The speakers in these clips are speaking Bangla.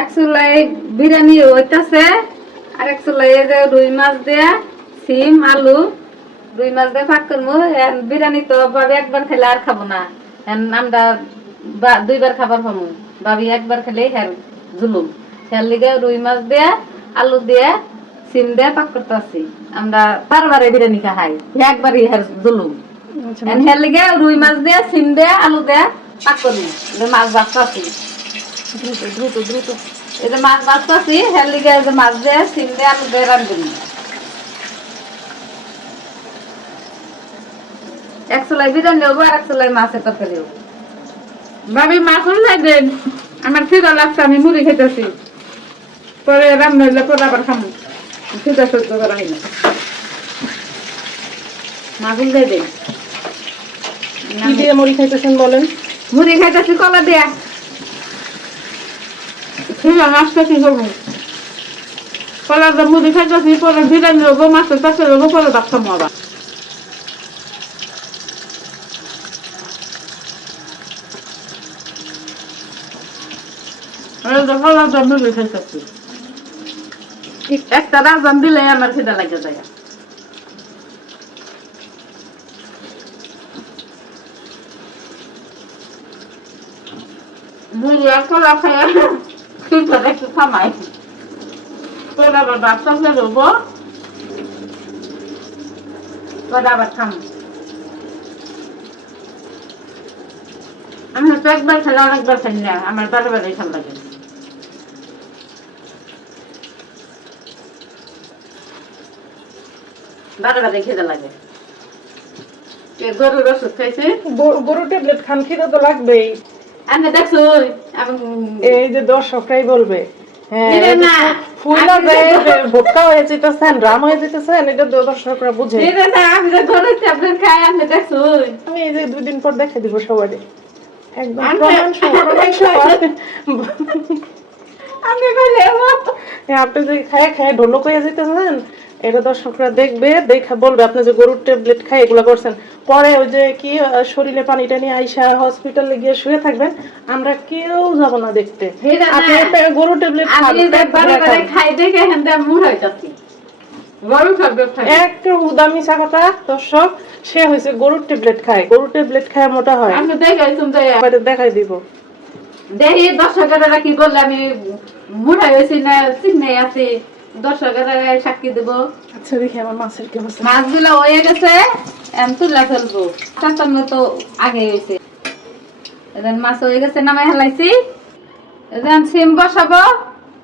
এক চুলাই বিরিয়ানি হইতাছে আর এক চুলাই রুই মাছ দেয়া সিম আলু রুই মাছ দিয়ে ফাঁক করবো। বিরিয়ানি তো ভাবি একবার খেলে আর খাবো না, আমরা দুইবার খাবার পাবো। ভাবি একবার খেলে হ্যাঁ জুলুম খেয়ার লিগে রুই মাছ দিয়ে আলু দিয়ে সিম দিয়ে পাক করতে আসি। আমরা বারবারে বিরিয়ানি খাই, একবারই হ্যাঁ জুলুম। হ্যার লিগে রুই মাছ দিয়ে সিম দিয়ে আলু দিয়ে পাক করি। মাছ ভাজতে আসি দ্রুত দ্রুত দ্রুত। এই যে মাছ ভাজতে আসি হ্যার লিগে মাছ দিয়ে সিম দিয়ে আলু দিয়ে রান্ধবি। এক চুলাই বিরিয়ানি হবো আর এক চুলাই মাছের তরকারি হবো। ভাবি মাছ উল্লাই দেন, আমার খিদা লাগছে, আমি মুড়ি খেতেছি, পরে রান্না হইলে পরে আবার খামো, খিদা সহ্য করা হয় না। মাছ উল্লাই দেন। কি দিয়ে মুড়ি খাইতেছেন বলেন? মুড়ি খাইতেছি কলা দিয়া। খিদা মাছটা কি করবো, কলা দিয়ে মুড়ি খাইতেছি, পরে বিরিয়ানি হবো, মাছের তরকারি হবো, পরে ভাত খামো আবার। কলা দিয়ে মুড়ি খাইতেছি, একটা রাজান দিলে আমার খিদা লাগে যায়। মুড়ি আর কলা খাইয়া খিদা একটু থামাই, পরে আবার ভাত তরকারি হবো, পরে আবার খামো। আমি হয়তো একবার খেলে অনেকবার খাই না, আমার বারে বারে খাল লাগে। বারে বারে খিদা লাগে। গরুর ওষুধ খাইছি, গরু ট্যাবলেট খান, খিদে তো লাগবেই। আমি দেখছো এই যে দর্শকরাই বলবে না ফুলা যায়, ভোটকা হয়ে যেতেছেন, রাম হয়ে যেতেছেন, এটা দর্শকরা বুঝে। আমি গরুর ট্যাবলেট খাই, আমি দেখছো আমি এই যে 2 দিন পর দেখে দিব সবাই, একদম আমি আপনি যে খায় খায় ঢোলক হয়ে যেতেছেন, এটা দর্শকরা দেখবে, দেখা বলবে আপনি যে গরুর ট্যাবলেট খাই এগুলা করছেন। পরে ওই যে কি শরীরে পানি টানি আইসা হসপিটালে গিয়ে শুয়ে থাকবেন, আমরা কেউ যাব না দেখতে। আপনি গরুর ট্যাবলেট খাই দেখে মুড় হইতাছি। একটা উদামি কথা দর্শক, সে হয়েছে গরুর ট্যাবলেট খায়, গরুর ট্যাবলেট খায় মোটা হয়। আমি দেখাই দিব, দেখি দর্শকেরা কি বললে আমি মুড়া হয়েছি না চিহ্নে আছি, দর্শকেরা সাক্ষী দেব। আচ্ছা দেখি আমার মাছের কি অবস্থা। মাছগুলো হয়ে গেছে, তুলা ফেলবো, চাচান্ন তো আগে হয়েছে। মাছ হয়ে গেছে, নামাই হেলাইছি। সিম বসাবো,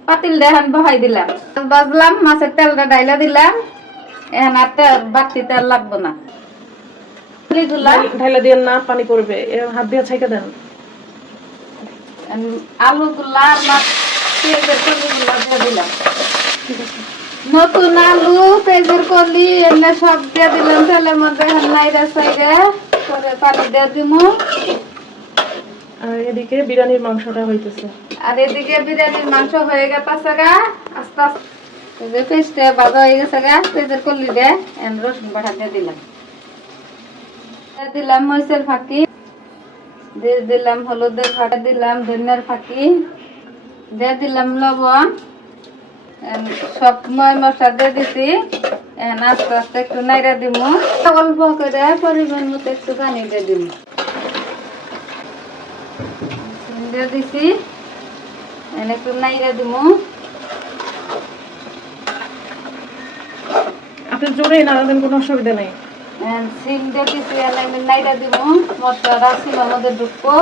পাতিল দেখান বহাই দিলাম, বাজলাম, মাছের তেলটা ডাইলা দিলাম। এখন আর তেল বাড়তি তেল লাগবো না। ঢাইলা দিয়ে না, পানি পড়বে, হাত দিয়ে ছাইকা দেন। আলু গুলা মাছ পেঁয়াজের কলিগুলা দিয়ে দিলাম, নতুন আলু পেঁয়াজের কলি এমনি সব দিয়ে দিলাম তেলের মধ্যে। নাইরা সাইডে করে পানি দিয়ে দিমু। আর এদিকে বিরিয়ানির মাংসটা হইতেছে, আর এদিকে বিরিয়ানির মাংস হয়ে গেছে গা, আস্তে আস্তে পেস্টে ভাজা হয়ে গেছে গা, পেঁয়াজের কলি দিয়ে রসুন বাটা দিয়ে দিলাম। দিলাম মরিচের ফাঁকি, দিয়ে দিলাম হলুদের ফাঁকি, দিলাম ধনিয়ার ফাঁকি, দিয়ে দিলাম লবণ, সব মশলা দিয়ে দিছি। আস্তে আস্তে একটু নাইরা দিমু, অল্প করে পরিমাণ মতো একটু পানি দিয়ে দিমু, দিয়ে দিছি। একটু নাইরা দিমু। আপনি জোরে না দেন, কোনো অসুবিধা নেই। সিম দিয়ে দিছি, নাইরা দিমু। মশলাটা সিমের মধ্যে ঢুকবো।